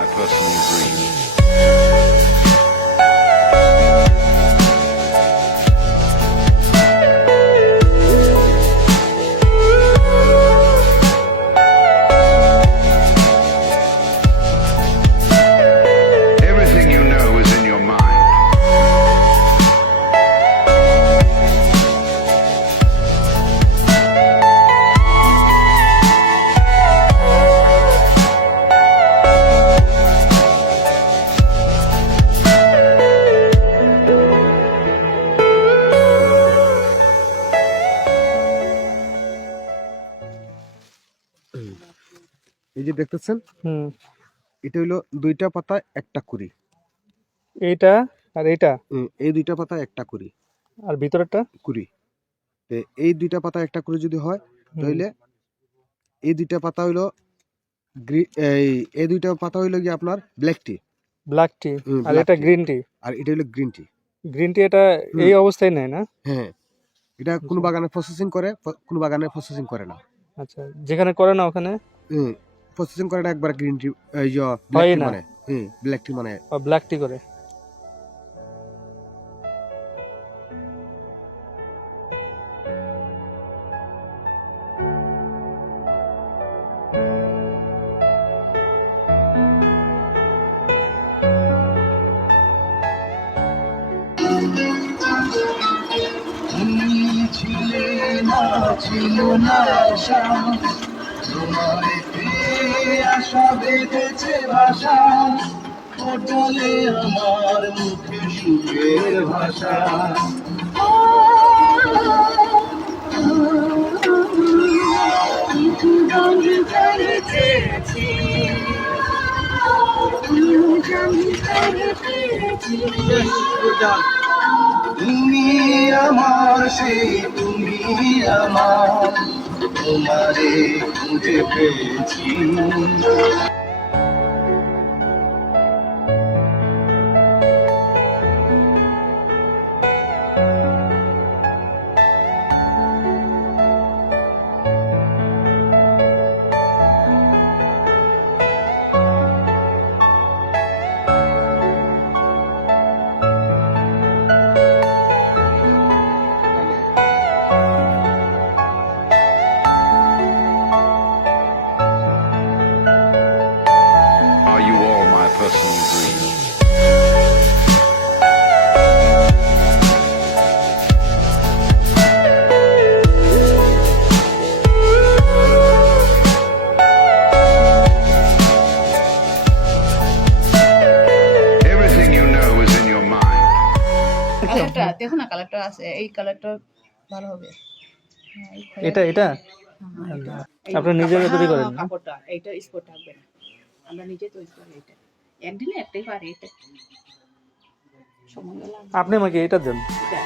my personal dream. Everything you know is in your mind. এই যে দেখতেছেন, হুম, এটা হলো দুইটা পাতা একটা কুড়ি। এইটা আর এইটা এই দুইটা পাতা একটা কুড়ি আর ভিতরেরটা কুড়ি। তো এই দুইটা পাতা একটা কুড়ি যদি হয়, হুম, তাহলে এই দুইটা পাতা হইলো এই দুইটা পাতা হইলো কি আপনার ব্ল্যাক টি, ব্ল্যাক টি, আর black এটা tea। Green tea. আর এটা হলো গ্রিন টি। গ্রিন টি এটা এই অবস্থায় নেয় না? হ্যাঁ, এটা কোনো বাগানে প্রসেসিং করে, কোনো বাগানে প্রসেসিং করে না। আচ্ছা, যেখানে করে না ওখানে প্রসেসিং করে না, একবার গ্রিন টি, এই যে ব্ল্যাক হয় টি না, মানে, ব্ল্যাক টি মানে। ব্ল্যাক টি করে। ছিল না আশা, তোমায় পেয়ে আশা বেঁধেছে ভাষা, ওটালে আমার মুখে সুখের ভাষা। তুমি আমার সেই, তুমি আমার, তোমারে খুঁজে পেয়েছি। Are you all my personal dream? Everything you know is in your mind. কালারটা দেখো না, কালারটা আছে, এই কালারটা ভালো হবে। হ্যাঁ, এই colour- এটা এটা হ্যাঁ, এটা। এই আপনি নিজেরা কাপড়- তৈরি হ্যাঁ, করেন হ্যাঁ, না? কাপড়টা এইটা স্পট থাকবে না, আমরা নিজে তৈরি করি। এটা একদিনে একটাই পারি, এটা সময় লাগে। আপনি আমাকে এটা দেন। এটা।